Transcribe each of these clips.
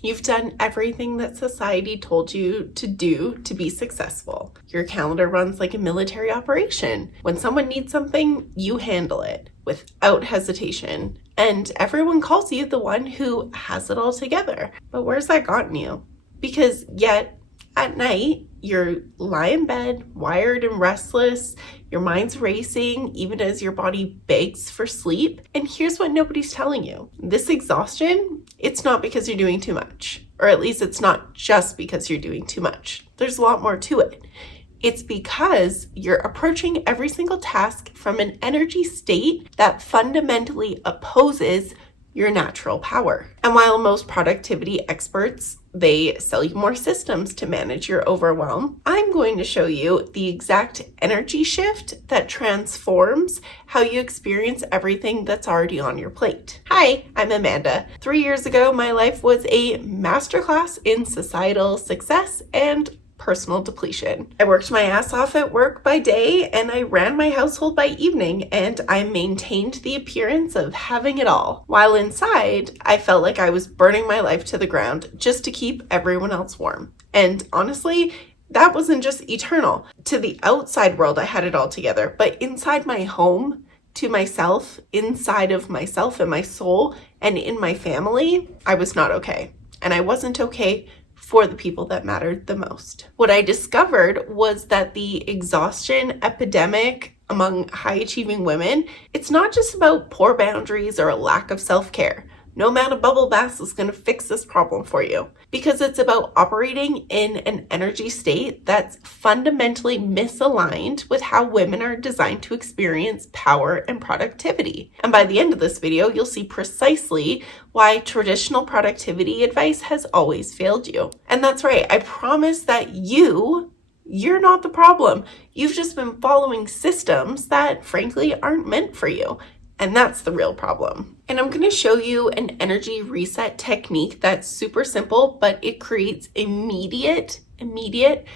You've done everything that society told you to do to be successful. Your calendar runs like a military operation. When someone needs something, you handle it without hesitation. And everyone calls you the one who has it all together. But where's that gotten you? Because yet, at night, you're lie in bed, wired and restless, your mind's racing, even as your body begs for sleep. And here's what nobody's telling you. This exhaustion, it's not because you're doing too much. Or at least it's not just because you're doing too much. There's a lot more to it. It's because you're approaching every single task from an energy state that fundamentally opposes your natural power. And while most productivity experts, they sell you more systems to manage your overwhelm, I'm going to show you the exact energy shift that transforms how you experience everything that's already on your plate. Hi, I'm Amanda. 3 years ago, my life was a masterclass in societal success and personal depletion. I worked my ass off at work by day and I ran my household by evening, and I maintained the appearance of having it all. While inside, I felt like I was burning my life to the ground just to keep everyone else warm. And honestly, that wasn't just eternal. To the outside world, I had it all together, but inside my home, to myself, inside of myself and my soul, and in my family, I was not okay. And I wasn't okay for the people that mattered the most. What I discovered was that the exhaustion epidemic among high-achieving women, it's not just about poor boundaries or a lack of self-care. No amount of bubble baths is going to fix this problem for you, because it's about operating in an energy state that's fundamentally misaligned with how women are designed to experience power and productivity. And by the end of this video, you'll see precisely why traditional productivity advice has always failed you. And that's right, I promise that you're not the problem. You've just been following systems that frankly aren't meant for you. And that's the real problem. And I'm going to show you an energy reset technique that's super simple, but it creates immediate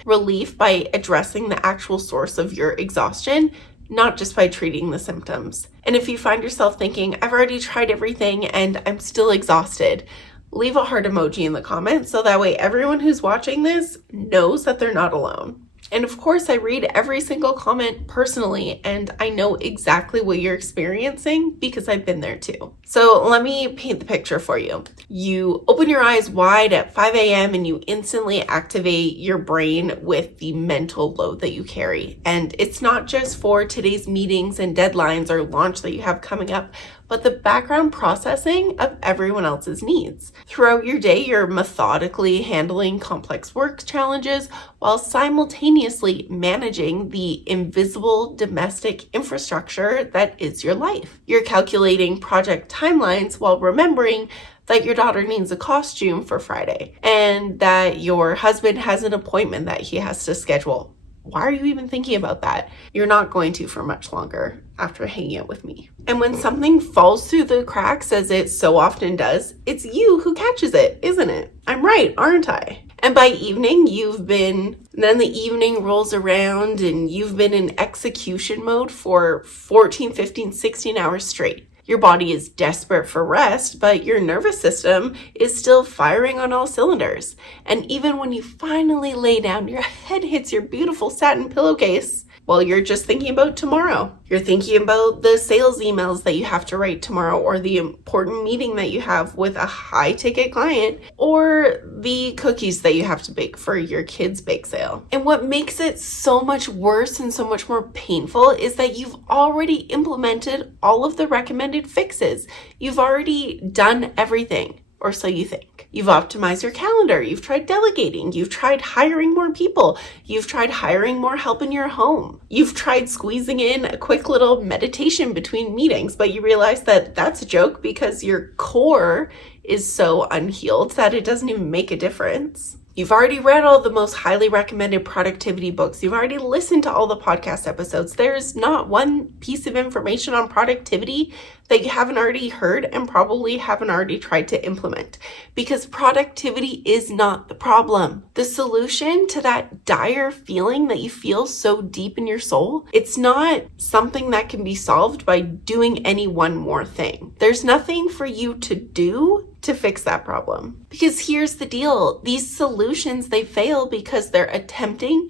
relief by addressing the actual source of your exhaustion, not just by treating the symptoms. And if you find yourself thinking, I've already tried everything and I'm still exhausted, leave a heart emoji in the comments so that way everyone who's watching this knows that they're not alone. And of course, I read every single comment personally, and I know exactly what you're experiencing because I've been there too. So let me paint the picture for you. You open your eyes wide at 5 a.m. and you instantly activate your brain with the mental load that you carry. And it's not just for today's meetings and deadlines or launch that you have coming up, but the background processing of everyone else's needs. Throughout your day, you're methodically handling complex work challenges while simultaneously managing the invisible domestic infrastructure that is your life. You're calculating project timelines while remembering that your daughter needs a costume for Friday and that your husband has an appointment that he has to schedule. Why are you even thinking about that? You're not going to for much longer after hanging out with me. And when something falls through the cracks, as it so often does, it's you who catches it, isn't it? I'm right, aren't I? And by evening, then the evening rolls around and you've been in execution mode for 14, 15, 16 hours straight. Your body is desperate for rest, but your nervous system is still firing on all cylinders. And even when you finally lay down, your head hits your beautiful satin pillowcase while you're just thinking about tomorrow. You're thinking about the sales emails that you have to write tomorrow, or the important meeting that you have with a high-ticket client, or the cookies that you have to bake for your kids' bake sale. And what makes it so much worse and so much more painful is that you've already implemented all of the recommended fixes. You've already done everything, or so you think. You've optimized your calendar. You've tried delegating. You've tried hiring more people. You've tried hiring more help in your home. You've tried squeezing in a quick little meditation between meetings, but you realize that that's a joke because your core is so unhealed that it doesn't even make a difference. You've already read all the most highly recommended productivity books. You've already listened to all the podcast episodes. There's not one piece of information on productivity that you haven't already heard and probably haven't already tried to implement, because productivity is not the problem. The solution to that dire feeling that you feel so deep in your soul, it's not something that can be solved by doing any one more thing. There's nothing for you to do to fix that problem. Because here's the deal, these solutions, they fail because they're attempting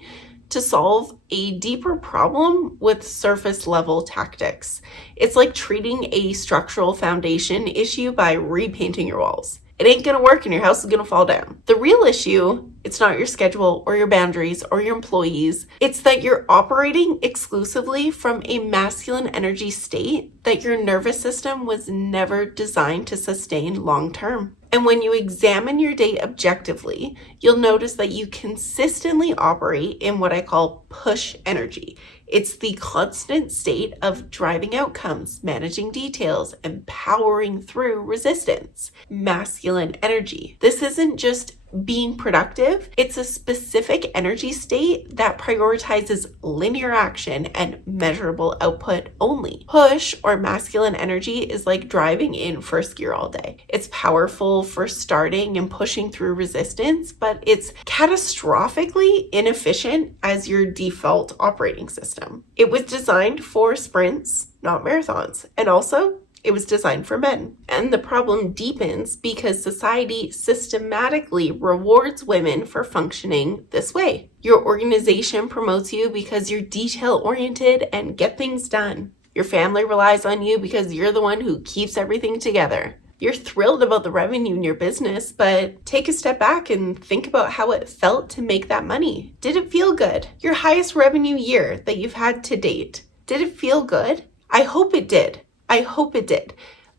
to solve a deeper problem with surface level tactics. It's like treating a structural foundation issue by repainting your walls. It ain't gonna work and your house is gonna fall down. The real issue, it's not your schedule or your boundaries or your employees. It's that you're operating exclusively from a masculine energy state that your nervous system was never designed to sustain long term. And when you examine your day objectively, you'll notice that you consistently operate in what I call push energy. It's the constant state of driving outcomes, managing details, and powering through resistance. Masculine energy. This isn't just being productive, it's a specific energy state that prioritizes linear action and measurable output only. Push or masculine energy is like driving in first gear all day. It's powerful for starting and pushing through resistance, but it's catastrophically inefficient as your default operating system. It was designed for sprints, not marathons, and also it was designed for men. And the problem deepens because society systematically rewards women for functioning this way. Your organization promotes you because you're detail-oriented and get things done. Your family relies on you because you're the one who keeps everything together. You're thrilled about the revenue in your business, but take a step back and think about how it felt to make that money. Did it feel good? Your highest revenue year that you've had to date. Did it feel good? I hope it did. I hope it did.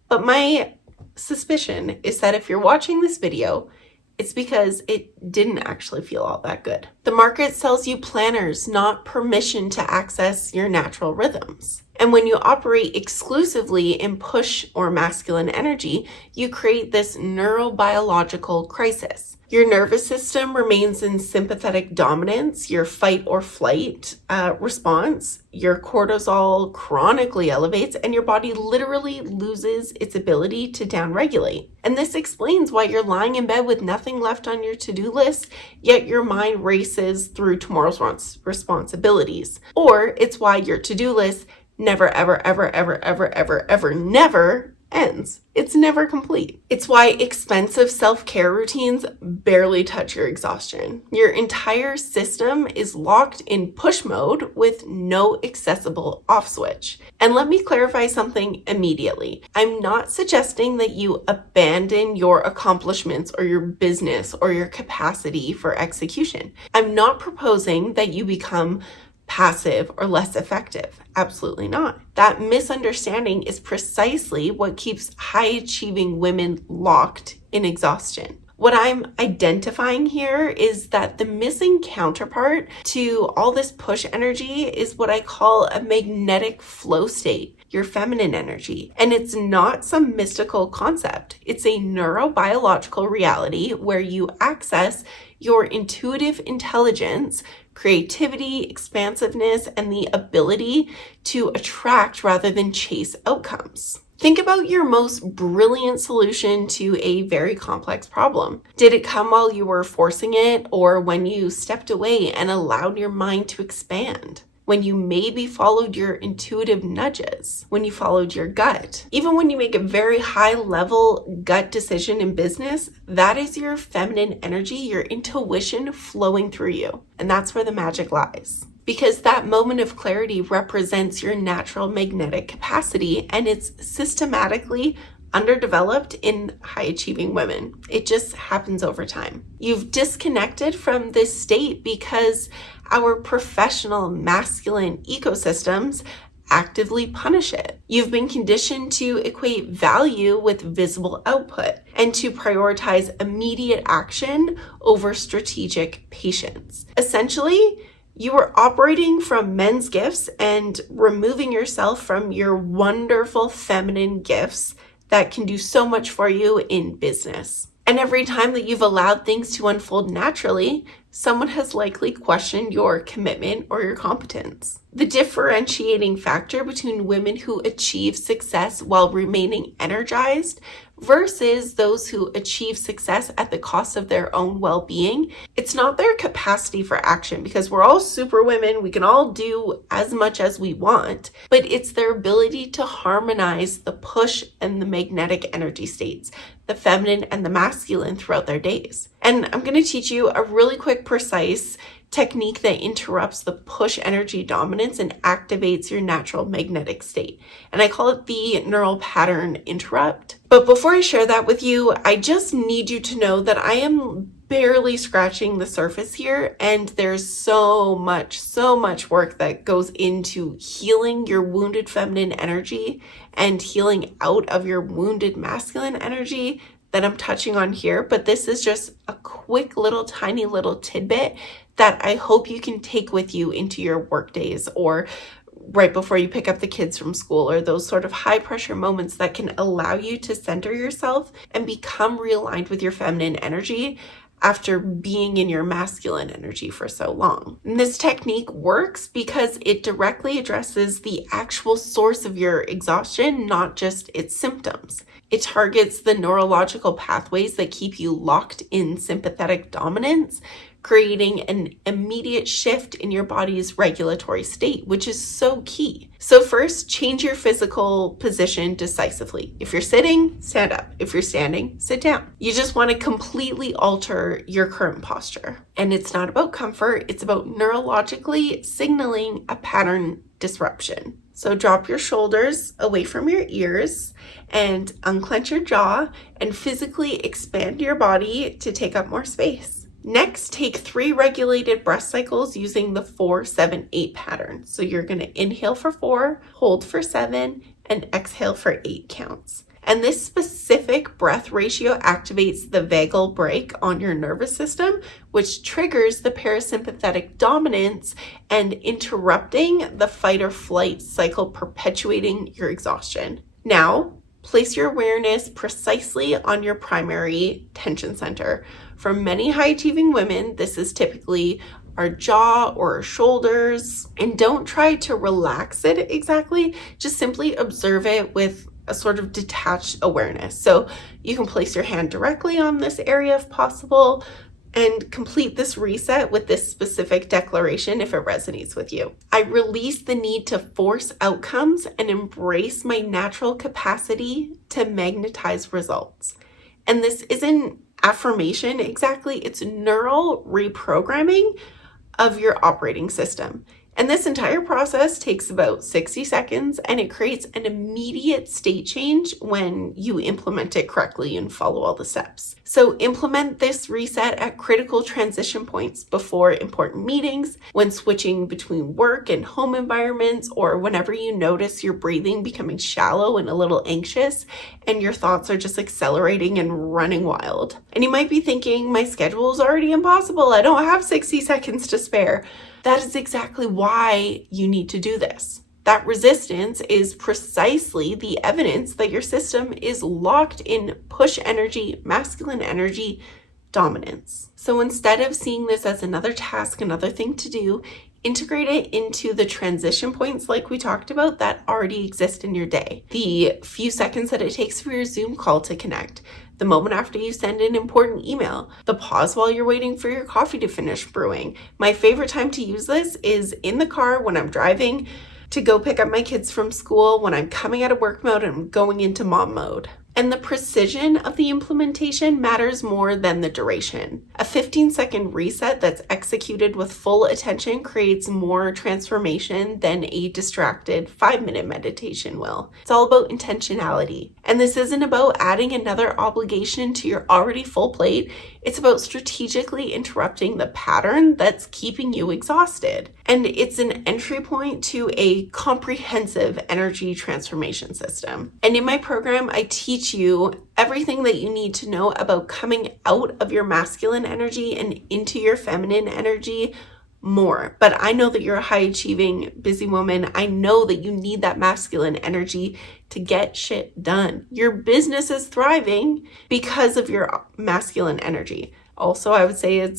But my suspicion is that if you're watching this video, it's because it didn't actually feel all that good. The market sells you planners, not permission to access your natural rhythms. And when you operate exclusively in push or masculine energy, you create this neurobiological crisis. Your nervous system remains in sympathetic dominance, your fight or flight response, your cortisol chronically elevates, and your body literally loses its ability to downregulate. And this explains why you're lying in bed with nothing left on your to-do list, yet your mind races through tomorrow's responsibilities. Or it's why your to-do list never, ever, ever, ever, ever, ever, ever, never ends. It's never complete. It's why expensive self-care routines barely touch your exhaustion. Your entire system is locked in push mode with no accessible off switch. And let me clarify something immediately. I'm not suggesting that you abandon your accomplishments or your business or your capacity for execution. I'm not proposing that you become passive or less effective. Absolutely not. That misunderstanding is precisely what keeps high-achieving women locked in exhaustion. What I'm identifying here is that the missing counterpart to all this push energy is what I call a magnetic flow state, your feminine energy. And it's not some mystical concept. It's a neurobiological reality where you access your intuitive intelligence, creativity, expansiveness, and the ability to attract rather than chase outcomes. Think about your most brilliant solution to a very complex problem. Did it come while you were forcing it, or when you stepped away and allowed your mind to expand? When you maybe followed your intuitive nudges, when you followed your gut. Even when you make a very high level gut decision in business, that is your feminine energy, your intuition flowing through you. And that's where the magic lies. Because that moment of clarity represents your natural magnetic capacity, and it's systematically underdeveloped in high-achieving women. It just happens over time. You've disconnected from this state because our professional masculine ecosystems actively punish it. You've been conditioned to equate value with visible output and to prioritize immediate action over strategic patience. Essentially, you are operating from men's gifts and removing yourself from your wonderful feminine gifts that can do so much for you in business. And every time that you've allowed things to unfold naturally, someone has likely questioned your commitment or your competence. The differentiating factor between women who achieve success while remaining energized versus those who achieve success at the cost of their own well-being, it's not their capacity for action, because we're all super women, we can all do as much as we want, but it's their ability to harmonize the push and the magnetic energy states, the feminine and the masculine throughout their days. And I'm going to teach you a really quick, precise technique that interrupts the push energy dominance and activates your natural magnetic state. And I call it the neural pattern interrupt. But before I share that with you, I just need you to know that I am barely scratching the surface here, and there's so much work that goes into healing your wounded feminine energy and healing out of your wounded masculine energy that I'm touching on here. But this is just a quick little tiny little tidbit that I hope you can take with you into your work days, or right before you pick up the kids from school, or those sort of high pressure moments that can allow you to center yourself and become realigned with your feminine energy after being in your masculine energy for so long. And this technique works because it directly addresses the actual source of your exhaustion, not just its symptoms. It targets the neurological pathways that keep you locked in sympathetic dominance, creating an immediate shift in your body's regulatory state, which is so key. So first, change your physical position decisively. If you're sitting, stand up. If you're standing, sit down. You just want to completely alter your current posture. And it's not about comfort, it's about neurologically signaling a pattern disruption. So drop your shoulders away from your ears and unclench your jaw and physically expand your body to take up more space. Next, take 3 regulated breath cycles using the 4-7-8 pattern. So you're going to inhale for 4, hold for 7, and exhale for 8 counts. And this specific breath ratio activates the vagal brake on your nervous system, which triggers the parasympathetic dominance and interrupting the fight or flight cycle, perpetuating your exhaustion. Now, place your awareness precisely on your primary tension center. For many high-achieving women, this is typically our jaw or our shoulders. And don't try to relax it exactly. Just simply observe it with a sort of detached awareness. So you can place your hand directly on this area if possible, and complete this reset with this specific declaration if it resonates with you. I release the need to force outcomes and embrace my natural capacity to magnetize results. And this isn't affirmation exactly, it's neural reprogramming of your operating system. And this entire process takes about 60 seconds, and it creates an immediate state change when you implement it correctly and follow all the steps. So implement this reset at critical transition points before important meetings, when switching between work and home environments, or whenever you notice your breathing becoming shallow and a little anxious, and your thoughts are just accelerating and running wild. And you might be thinking, my schedule is already impossible. I don't have 60 seconds to spare. That is exactly why you need to do this. That resistance is precisely the evidence that your system is locked in push energy, masculine energy dominance. So instead of seeing this as another task, another thing to do, integrate it into the transition points like we talked about that already exist in your day. The few seconds that it takes for your Zoom call to connect, the moment after you send an important email, the pause while you're waiting for your coffee to finish brewing. My favorite time to use this is in the car when I'm driving to go pick up my kids from school, when I'm coming out of work mode and I'm going into mom mode. And the precision of the implementation matters more than the duration. A 15-second reset that's executed with full attention creates more transformation than a distracted 5-minute meditation will. It's all about intentionality. And this isn't about adding another obligation to your already full plate. It's about strategically interrupting the pattern that's keeping you exhausted. And it's an entry point to a comprehensive energy transformation system. And in my program, I teach you everything that you need to know about coming out of your masculine energy and into your feminine energy more. But I know that you're a high achieving, busy woman. I know that you need that masculine energy to get shit done. Your business is thriving because of your masculine energy. Also, I would say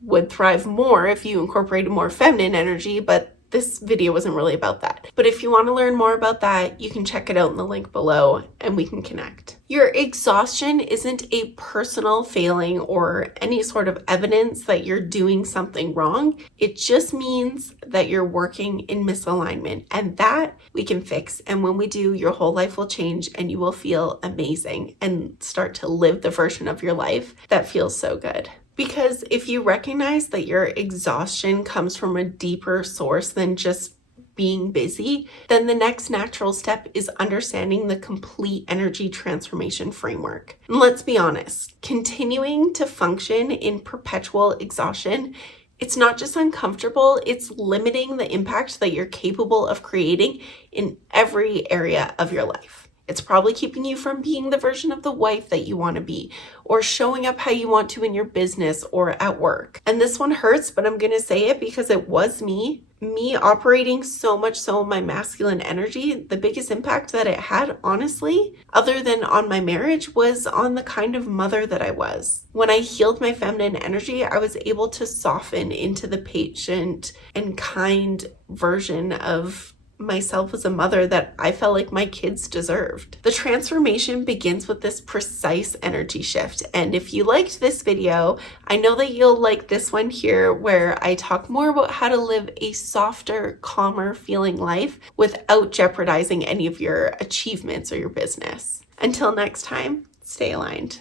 would thrive more if you incorporated more feminine energy, but this video wasn't really about that. But if you want to learn more about that, you can check it out in the link below and we can connect. Your exhaustion isn't a personal failing or any sort of evidence that you're doing something wrong. It just means that you're working in misalignment, and that we can fix. And when we do, your whole life will change and you will feel amazing and start to live the version of your life that feels so good. Because if you recognize that your exhaustion comes from a deeper source than just being busy, then the next natural step is understanding the complete energy transformation framework. And let's be honest, continuing to function in perpetual exhaustion, it's not just uncomfortable, it's limiting the impact that you're capable of creating in every area of your life. It's probably keeping you from being the version of the wife that you want to be, or showing up how you want to in your business or at work. And this one hurts, but I'm going to say it because it was me operating so much so in my masculine energy. The biggest impact that it had, honestly, other than on my marriage, was on the kind of mother that I was. When I healed my feminine energy, I was able to soften into the patient and kind version of myself as a mother that I felt like my kids deserved. The transformation begins with this precise energy shift. And if you liked this video, I know that you'll like this one here, where I talk more about how to live a softer, calmer feeling life without jeopardizing any of your achievements or your business. Until next time, stay aligned.